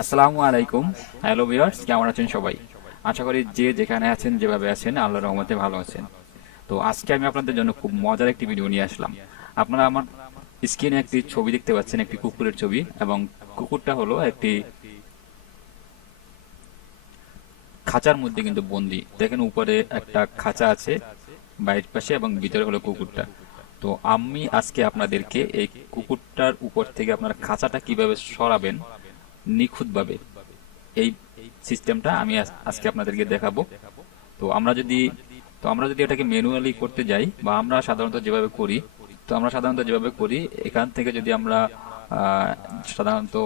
আসসালামু আলাইকুম। Hello viewers, কেমন আছেন সবাই? আশা করি যে যেখানে আছেন, যেভাবে আছেন, আল্লাহর রহমতে ভালো আছেন। তো আজকে আমি আপনাদের জন্য খুব মজার একটি ভিডিও নিয়ে আসলাম। আপনারা আমার স্ক্রিনে একটি ছবি দেখতে পাচ্ছেন, একটি কুকুরের ছবি, এবং কুকুরটা হলো একটি খাঁচার মধ্যে কিন্তু বন্দি। দেখেন উপরে একটা খাঁচা আছে বাইরের পাশে, এবং ভিতরে হলো কুকুরটা। তো আমি আজকে আপনাদেরকে এই কুকুরটার উপর থেকে আপনারা খাঁচাটা কিভাবে সরাবেন নিখুঁতভাবে, এই সিস্টেমটা আমি আজকে আপনাদেরকে দেখাবো। তো আমরা যদি এটাকে ম্যানুয়ালি করতে যাই, বা আমরা সাধারণত যেভাবে করি, এখান থেকে যদি আমরা সাধারণত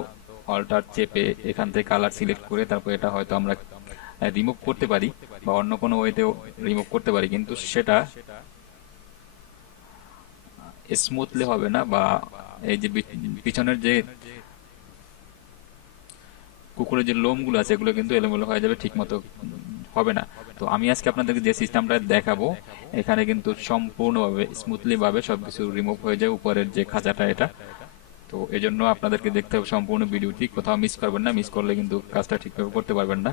অল্টার চেপে এখান থেকে কালার সিলেক্ট করে তারপর এটা হয়তো আমরা রিমুভ করতে পারি, বা অন্য কোনো ওয়েতেও রিমুভ করতে পারি, কিন্তু সেটা স্মুথলি হবে না, বা এই যে পিছনের যে কুকুরের যে লোমগুলো আছে এগুলো কিন্তু এলোমেলো হয়ে যাবে, ঠিক মতো হবে না। তো আমি আজকে আপনাদেরকে যে সিস্টেমটা দেখাবো, এখানে কিন্তু সম্পূর্ণভাবে স্মুথলি ভাবে সবকিছু রিমুভ হয়ে যায় উপরের যে খাঁচাটা এটা। তো এই জন্য আপনাদেরকে দেখতে হবে সম্পূর্ণ ভিডিওটি, কোথাও মিস করবেন না। মিস করলে কিন্তু কাজটা ঠিকভাবে করতে পারবেন না।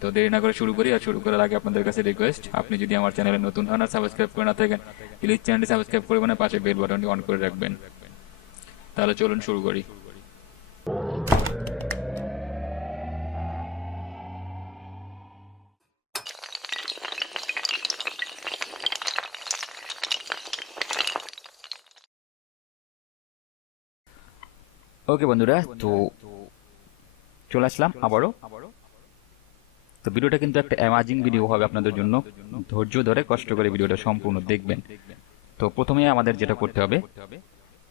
তো দেরি না করে শুরু করি। আর শুরু করার আগে আপনাদের কাছে রিকোয়েস্ট, আপনি যদি আমার চ্যানেলে নতুন হন আর সাবস্ক্রাইব করে না থাকেন, প্লিজ চ্যানেলটি সাবস্ক্রাইব করবেন, পাশে বেল বাটনটি অন করে রাখবেন। তাহলে চলুন শুরু করি। ওকে বন্ধুরা, তো চলে আসলাম আবারও। তো ভিডিওটা কিন্তু একটা অ্যামাজিং ভিডিও হবে আপনাদের জন্য। ধৈর্য ধরে কষ্ট করে ভিডিওটা সম্পূর্ণ দেখবেন। তো প্রথমে আমাদের যেটা করতে হবে,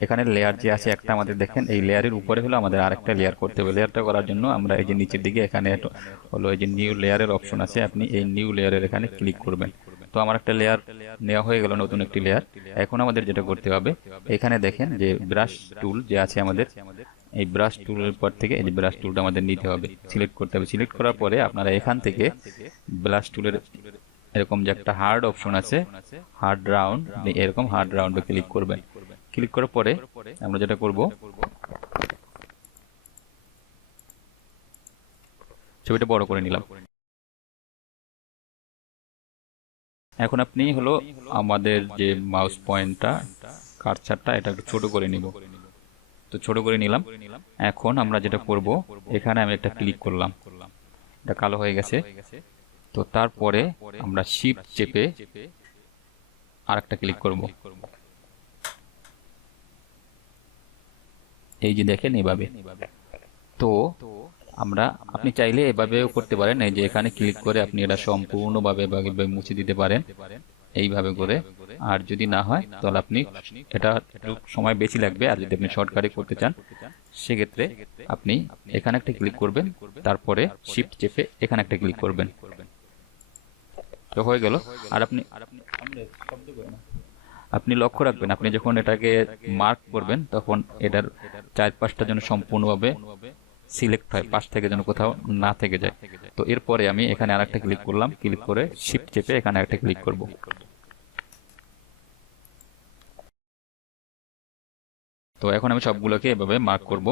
এখানে লেয়ার যে আছে একটা, আমাদের দেখেন এই লেয়ারের উপরে হলো আমাদের আরেকটা লেয়ার করতে হবে। লেয়ারটা করার জন্য আমরা এই যে নিচের দিকে এখানে হলো এই যে নিউ লেয়ারের অপশন আছে, আপনি এই নিউ লেয়ারের এখানে ক্লিক করবেন। তো আমার একটা লেয়ার নেওয়া হয়ে গেল, নতুন একটি লেয়ার। এখন আমাদের যেটা করতে হবে, এখানে দেখেন যে ব্রাশ টুল যে আছে আমাদের, এই ব্রাশ টুলের পর থেকে এই যে ব্রাশ টুলটা আমাদের নিতে হবে, সিলেক্ট করতে হবে। সিলেক্ট করার পরে আপনারা এখান থেকে ব্রাশ টুলের এরকম যে একটা হার্ড অপশন আছে, হার্ড রাউন্ড, এরকম হার্ড রাউন্ডে ক্লিক করবেন। ক্লিক করার পরে আমরা যেটা করব, ছবিটা বড় করে নিলাম। এখন আপনি হলো আমাদের যে মাউস পয়েন্টটা, কার্সারটা, এটা একটু ছোট করে নিব। তো ছোট করে নিলাম। এখন আমরা যেটা করব, এখানে আমি একটা ক্লিক করলাম, এটা কালো হয়ে গেছে। তো তারপরে আমরা শিফট চেপে আরেকটা ক্লিক করব। এই যে দেখেন এভাবে। তো আমরা, আপনি চাইলে এভাবেও করতে পারেন, এই যে এখানে ক্লিক করে আপনি এটা সম্পূর্ণভাবে মুছে দিতে পারেন এইভাবে করে। আর যদি না হয় তাহলে আপনি, এটা একটু সময় বেশি লাগবে, আর যদি আপনি শর্টকাটে করতে চান সেক্ষেত্রে আপনি এখানে একটা ক্লিক করবেন, তারপরে শিফট চেপে এখানে একটা ক্লিক করবেন। তো হয়ে গেল। আর আপনি লক্ষ্য রাখবেন, আপনি যখন এটাকে মার্ক করবেন তখন এটার চারপাশটা যেন সম্পূর্ণভাবে সিলেক্ট হয়, পাশ থেকে যেন কোথাও না থেকে যায়। তো এরপরে আমি এখানে আরেকটা ক্লিক করলাম, ক্লিক করে শিফট চেপে এখানে একটা ক্লিক করব। তো এখন আমি সবগুলোকে এভাবে মার্ক করব।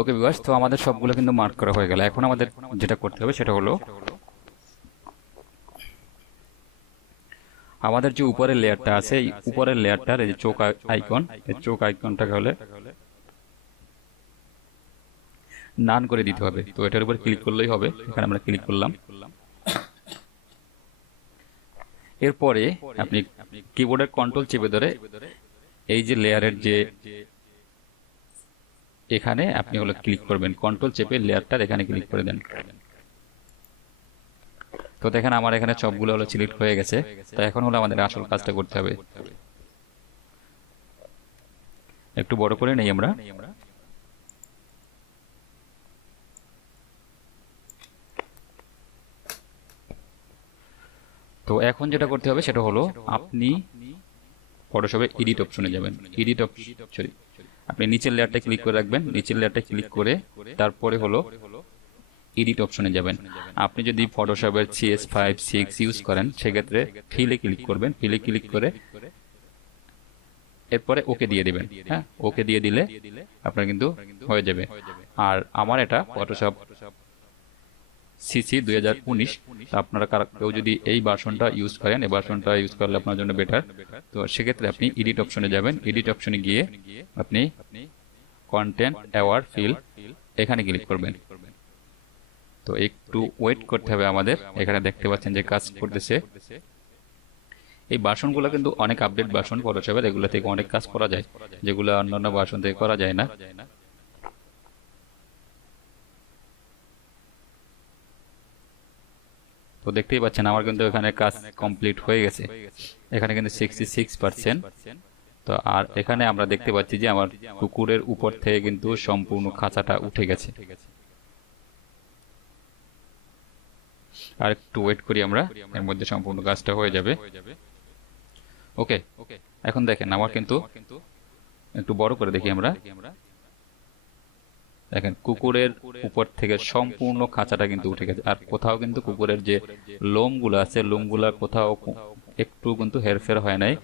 ওকে ভিউয়ার্স, তো আমাদের সবগুলো কিন্তু মার্ক করা হয়ে গেল। এখন আমাদের যেটা করতে হবে সেটা হলো আমাদের যে উপরের লেয়ারটা আছে, এই উপরের লেয়ারটার এই যে চোখ আইকন, এই চোখ আইকনটাকে হলে নান করে দিতে হবে। তো এটার উপর ক্লিক করলেই হবে। এখানে আমরা ক্লিক করলাম। এরপরে আপনি কিবোর্ডের কন্ট্রোল চেপে ধরে এই যে লেয়ারের যে এখানে আপনি হলো ক্লিক করবেন, কন্ট্রোল চেপে লেয়ারটার এখানে ক্লিক করে দেন। তো দেখেন আমার এখানে সবগুলো হলো সিলেক্ট হয়ে গেছে। তো এখন হলো আমাদের আসল কাজটা করতে হবে। একটু বড় করে নেই আমরা। তো এখন যেটা করতে হবে সেটা হলো আপনি ফটোশপে এডিট অপশনে যাবেন। আপনি নিচের লেয়ারটা ক্লিক করে রাখবেন। নিচের লেয়ারটা ক্লিক করে তারপরে হলো এডিট অপশনে যাবেন। আপনি যদি ফটোশপের CS5, 6 ইউজ করেন সেক্ষেত্রে ফিলে ক্লিক করবেন। ফিলে ক্লিক করে এরপরে ওকে দিয়ে দিবেন। হ্যাঁ, ওকে দিয়ে দিলে আপনার কিন্তু হয়ে যাবে। আর আমার এটা ফটোশপ CC 2019। আপনারা কেউ যদি এই ভার্সনটা ইউজ করেন, এই ভার্সনটা ইউজ করলে আপনার জন্য বেটার। তো সেক্ষেত্রে আপনি এডিট অপশনে যাবেন। এডিট অপশনে গিয়ে আপনি কন্টেন্ট অ্যাওয়ার্ড ফিল এখানে ক্লিক করবেন। তো একটু ওয়েট করতে হবে আমাদের। এখানে দেখতে পাচ্ছেন যে কাজ করতেছে। এই ভার্সনগুলো কিন্তু অনেক আপডেট ভার্সন ফটোশপের, এগুলো থেকে অনেক কাজ করা যায় যেগুলো অন্যান্য ভার্সন থেকে করা যায় না। তো দেখতেই পাচ্ছেন আমার কিন্তু এখানে কাজ কমপ্লিট হয়ে গেছে। এখানে কিন্তু 66%। তো আর এখানে আমরা দেখতে পাচ্ছি যে আমার কুকুরের উপর থেকে কিন্তু সম্পূর্ণ খাঁচাটা উঠে গেছে। আর একটু ওয়েট করি আমরা, এর মধ্যে সম্পূর্ণ কাজটা হয়ে যাবে। ওকে, এখন দেখেন আমার কিন্তু একটু বড় করে দেখি আমরা। দেখেন কুকুরের উপর থেকে সম্পূর্ণ খাঁচাটা কিন্তু উঠে গেছে। আর কোথাও কিন্তু কুকুরের যে লোমগুলো আছে, লোমগুলা কোথাও একটু কিন্তু হেরফের হয় নাই।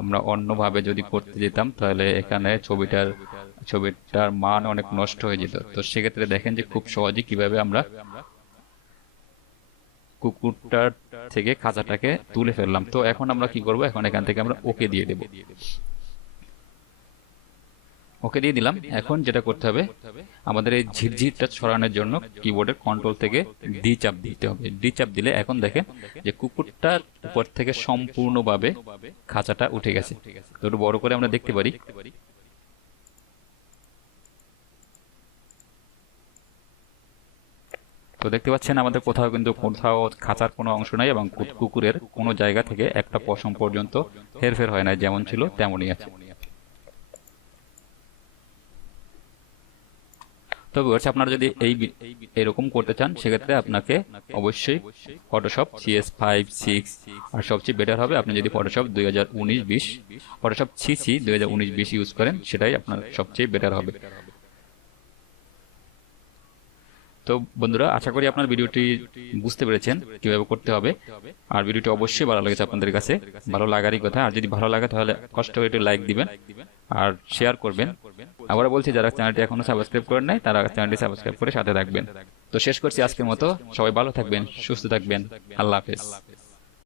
আমরা অন্যভাবে যদি করতে যেতাম তাহলে এখানে ছবিটার মান অনেক নষ্ট হয়ে যেত। তো সেক্ষেত্রে দেখেন যে খুব সহজে কিভাবে আমরা কুকুরটার থেকে খাঁচাটাকে তুলে ফেললাম। তো এখন আমরা কি করব, এখন এখান থেকে আমরা ওকে দিয়ে দেব। ওকে দিয়ে দিলাম। এখন যেটা করতে হবে আমাদের এই ঝিরঝিরটা ছড়ানোর জন্য কিবোর্ডের কন্ট্রোল থেকে ডি চাপ দিতে হবে। ডি চাপ দিলে এখন দেখেন যে কুকুরটার উপর থেকে সম্পূর্ণভাবে খাঁচাটা উঠে গেছে। তো একটু বড় করে আমরা দেখতে পারি। তো দেখতে পাচ্ছেন আমাদের কোথাও খাঁচার কোনো অংশ নাই এবং কুকুরের কোনো জায়গা থেকে একটা পশম পর্যন্ত হেরফের হয় না, যেমন ছিল তেমনই আছে। তো আপনারা যদি এরকম করতে চান সেক্ষেত্রে আপনাকে অবশ্যই ফটোশপ CS5, 6 আর সবচেয়ে বেটার হবে আপনি যদি ফটোশপ 2019-20 ফটোশপ CC 2019-20 ইউজ করেন, সেটাই আপনার সবচেয়ে বেটার হবে। তো বন্ধুরা, আশা করি আপনার ভিডিওটি বুঝতে পেরেছেন কিভাবে করতে হবে। আর ভিডিওটি অবশ্যই ভালো লেগেছে আপনাদের কাছে, ভালো লাগারই কথা। আর যদি ভালো লাগে তাহলে কষ্ট করে একটু লাইক দিবেন আর শেয়ার করবেন। আবারও বলছি, যারা চ্যানেলটি এখনো সাবস্ক্রাইব করেন নাই তারা চ্যানেলটি সাবস্ক্রাইব করে সাথে থাকবেন। তো শেষ করছি আজকের মতো। সবাই ভালো থাকবেন, সুস্থ থাকবেন। আল্লাহ হাফেজ।